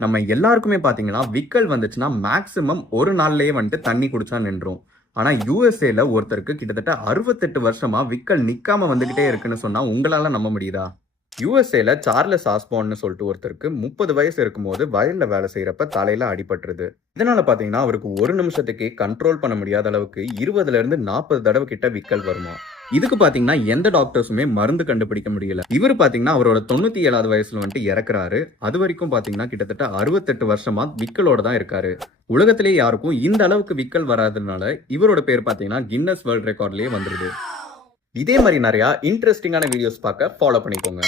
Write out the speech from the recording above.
நம்ம எல்லாருக்குமே பாத்தீங்கன்னா விக்கல் வந்துச்சுன்னா மேக்ஸிமம் ஒரு நாள்லயே வந்துட்டு தண்ணி குடிச்சா நின்றும். ஆனா யுஎஸ்ஏல ஒருத்தருக்கு கிட்டத்தட்ட 68 வருஷமா விக்கல் நிக்காம வந்துகிட்டே இருக்குன்னு சொன்னா உங்களால நம்ப முடியுதா? யுஎஸ்ஏல சார்லஸ் ஆஸ்பான்னு சொல்லிட்டு ஒருத்தருக்கு 30 வயசு இருக்கும்போது வயல்ல வேலை செய்யறப்ப தலையில அடிபட்டுருது. இதனால பாத்தீங்கன்னா அவருக்கு ஒரு நிமிஷத்துக்கே கண்ட்ரோல் பண்ண முடியாத அளவுக்கு 20ல இருந்து 40 தடவை கிட்ட விக்கல் வருமா. இதுக்கு பாத்தீங்கன்னா எந்த டாக்டர்ஸுமே மருந்து கண்டுபிடிக்க முடியல. இவர் பாத்தீங்கன்னா அவரோட 97வது வயசுல வந்துட்டு இறக்குறாரு. அது வரைக்கும் பாத்தீங்கன்னா கிட்டத்தட்ட 68 வருஷமா விக்கலோட தான் இருக்காரு. உலகத்திலேயே யாருக்கும் இந்த அளவுக்கு விக்கல் வராததுனால இவரோட பேர் பாத்தீங்கன்னா கின்னஸ் வேர்ல்ட் ரெக்கார்ட்லயே வந்துருது. இதே மாதிரி நிறைய இன்ட்ரெஸ்டிங்கான வீடியோஸ் பார்க்க ஃபாலோ பண்ணிக்கோங்க.